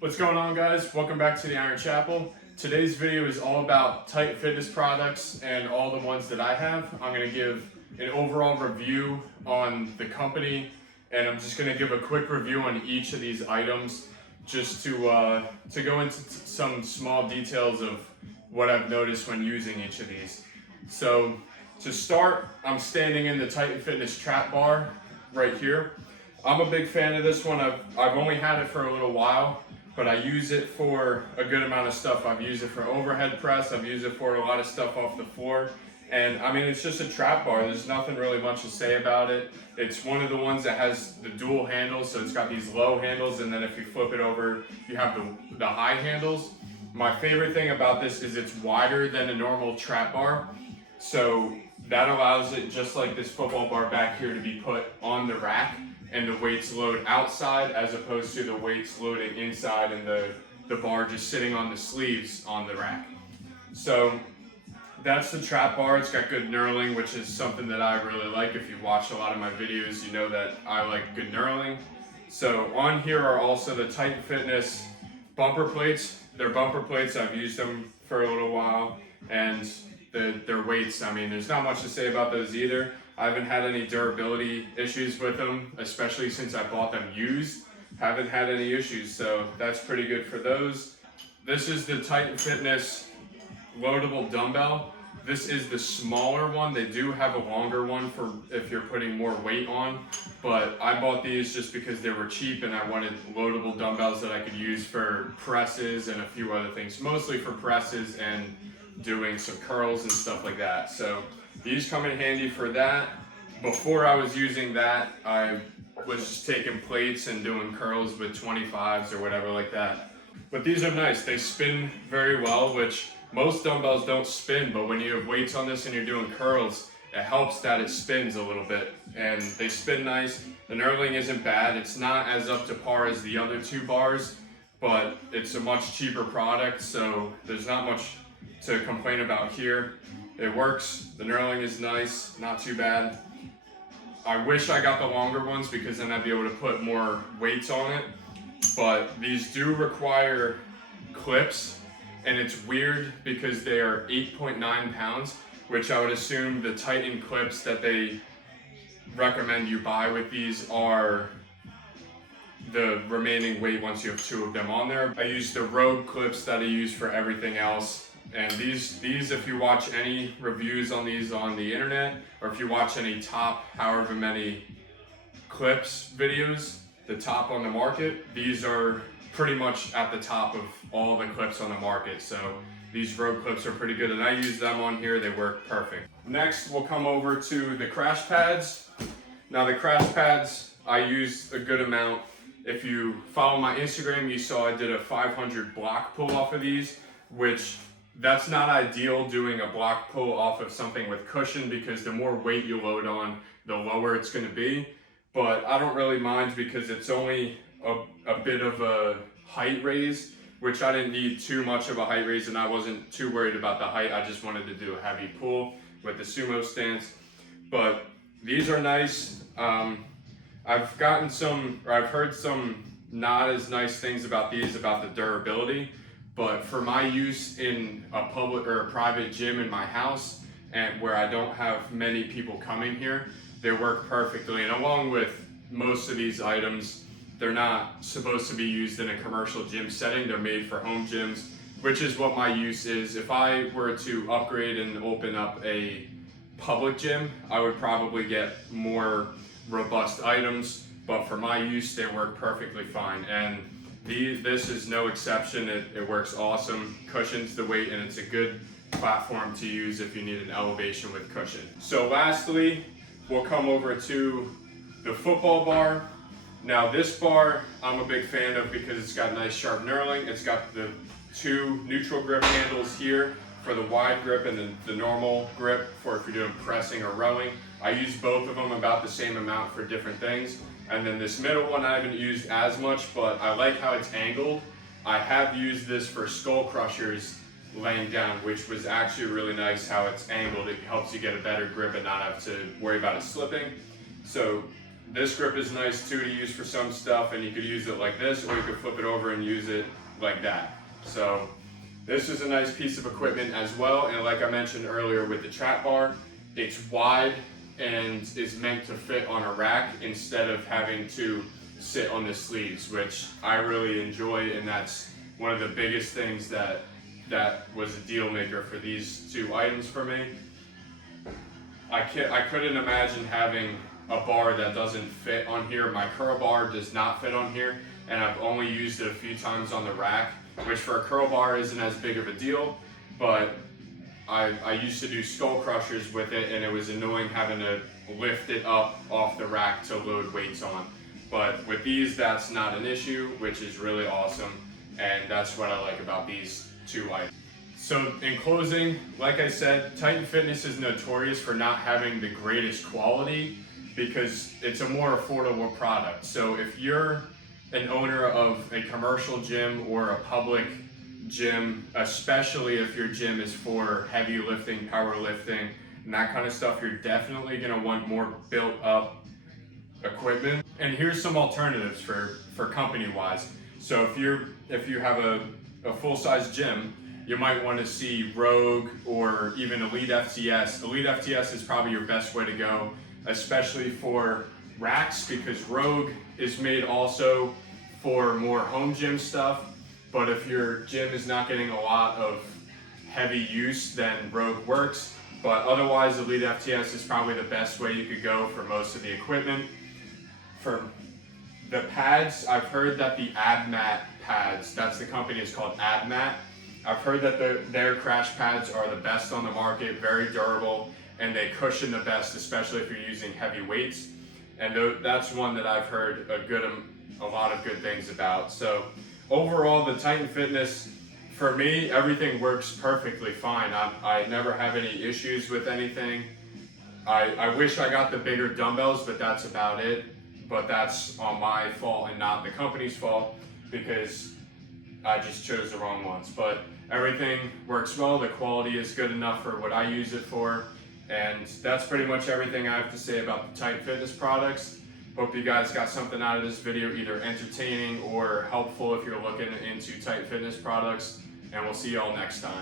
What's going on, guys? Welcome back to the Iron Chapel. Today's video is all about Titan Fitness products and all the ones that I have. I'm going to give an overall review on the company, and I'm just going to give a quick review on each of these items just to go into some small details of what I've noticed when using each of these. So to start, I'm standing in the Titan Fitness trap bar right here. I'm a big fan of this one. I've only had it for a little while, but I use it for a good amount of stuff. I've used it for overhead press. I've used it for a lot of stuff off the floor. And I mean, it's just a trap bar. There's nothing really much to say about it. It's one of the ones that has the dual handles. So it's got these low handles, and then if you flip it over, you have the high handles. My favorite thing about this is it's wider than a normal trap bar. So that allows it, just like this football bar back here, to be put on the rack and the weights load outside, as opposed to the weights loading inside and the bar just sitting on the sleeves on the rack. So that's the trap bar. It's got good knurling, which is something that I really like. If you watch a lot of my videos, you know that I like good knurling. So on here are also the Titan Fitness bumper plates. They're bumper plates. I've used them for a little while, and their weights, I mean, there's not much to say about those either. I haven't had any durability issues with them, especially since I bought them used. Haven't had any issues, so that's pretty good for those. This is the Titan Fitness loadable dumbbell. This is the smaller one. They do have a longer one for if you're putting more weight on, but I bought these just because they were cheap and I wanted loadable dumbbells that I could use for presses and a few other things, mostly for presses and doing some curls and stuff like that. So these come in handy for that. Before I was using that, I was just taking plates and doing curls with 25s or whatever like that. But these are nice. They spin very well, which most dumbbells don't spin, but when you have weights on this and you're doing curls, it helps that it spins a little bit. And they spin nice. The knurling isn't bad. It's not as up to par as the other two bars, but it's a much cheaper product, so there's not much to complain about here. It works. The knurling is nice, not too bad. I wish I got the longer ones because then I'd be able to put more weights on it, but these do require clips, and it's weird because they are 8.9 pounds, which I would assume the Titan clips that they recommend you buy with these are the remaining weight once you have two of them on there. I use the Rogue clips that I use for everything else. And these, if you watch any reviews on these on the internet, or if you watch any top however many clips videos, the top on the market, these are pretty much at the top of all the clips on the market. So these Rogue clips are pretty good, and I use them on here. They work perfect. Next, we'll come over to the crash pads. Now the crash pads, I use a good amount. If you follow my Instagram, you saw I did a 500 block pull off of these, which that's not ideal, doing a block pull off of something with cushion, because the more weight you load on, the lower it's going to be. But I don't really mind because it's only a bit of a height raise, which I didn't need too much of a height raise, and I wasn't too worried about the height. I just wanted to do a heavy pull with the sumo stance. But these are nice. I've heard some not as nice things about these, about the durability. But for my use in a public or a private gym in my house, and where I don't have many people coming here, they work perfectly. And along with most of these items, they're not supposed to be used in a commercial gym setting. They're made for home gyms, which is what my use is. If I were to upgrade and open up a public gym, I would probably get more robust items. But for my use, they work perfectly fine. And this is no exception. It works awesome. Cushions the weight, and it's a good platform to use if you need an elevation with cushion. So lastly, we'll come over to the football bar. Now this bar I'm a big fan of because it's got nice sharp knurling. It's got the two neutral grip handles here for the wide grip and the normal grip for if you're doing pressing or rowing. I use both of them about the same amount for different things. And then this middle one I haven't used as much, but I like how it's angled. I have used this for skull crushers laying down, which was actually really nice how it's angled. It helps you get a better grip and not have to worry about it slipping. So This grip is nice too to use for some stuff, and you could use it like this, or you could flip it over and use it like that. So this is a nice piece of equipment as well, and like I mentioned earlier with the trap bar, it's wide and is meant to fit on a rack instead of having to sit on the sleeves, which I really enjoy, and that's one of the biggest things that was a deal maker for these two items for me. I couldn't imagine having a bar that doesn't fit on here. My curl bar does not fit on here, and I've only used it a few times on the rack, which for a curl bar isn't as big of a deal, but I used to do skull crushers with it, and it was annoying having to lift it up off the rack to load weights on. But with these, that's not an issue, which is really awesome, and that's what I like about these two items. So in closing, like I said, Titan Fitness is notorious for not having the greatest quality because it's a more affordable product. So if you're an owner of a commercial gym or a public gym, especially if your gym is for heavy lifting, powerlifting, and that kind of stuff, you're definitely gonna want more built up equipment. And here's some alternatives for company wise. So if you have a full-size gym, you might want to see Rogue or even Elite FTS. Elite FTS is probably your best way to go, especially for racks, because Rogue is made also for more home gym stuff. But if your gym is not getting a lot of heavy use, then Rogue works. But otherwise, Elite FTS is probably the best way you could go for most of the equipment. For the pads, I've heard that the AbMat pads, that's the company, is called AbMat. I've heard that their crash pads are the best on the market, very durable, and they cushion the best, especially if you're using heavy weights. And that's one that I've heard a lot of good things about. So overall, the Titan Fitness, for me, everything works perfectly fine. I never have any issues with anything. I wish I got the bigger dumbbells, but that's about it. But that's on my fault and not the company's fault, because I just chose the wrong ones. But everything works well. The quality is good enough for what I use it for. And that's pretty much everything I have to say about the Titan Fitness products. Hope you guys got something out of this video, either entertaining or helpful if you're looking into Titan Fitness products. And we'll see you all next time.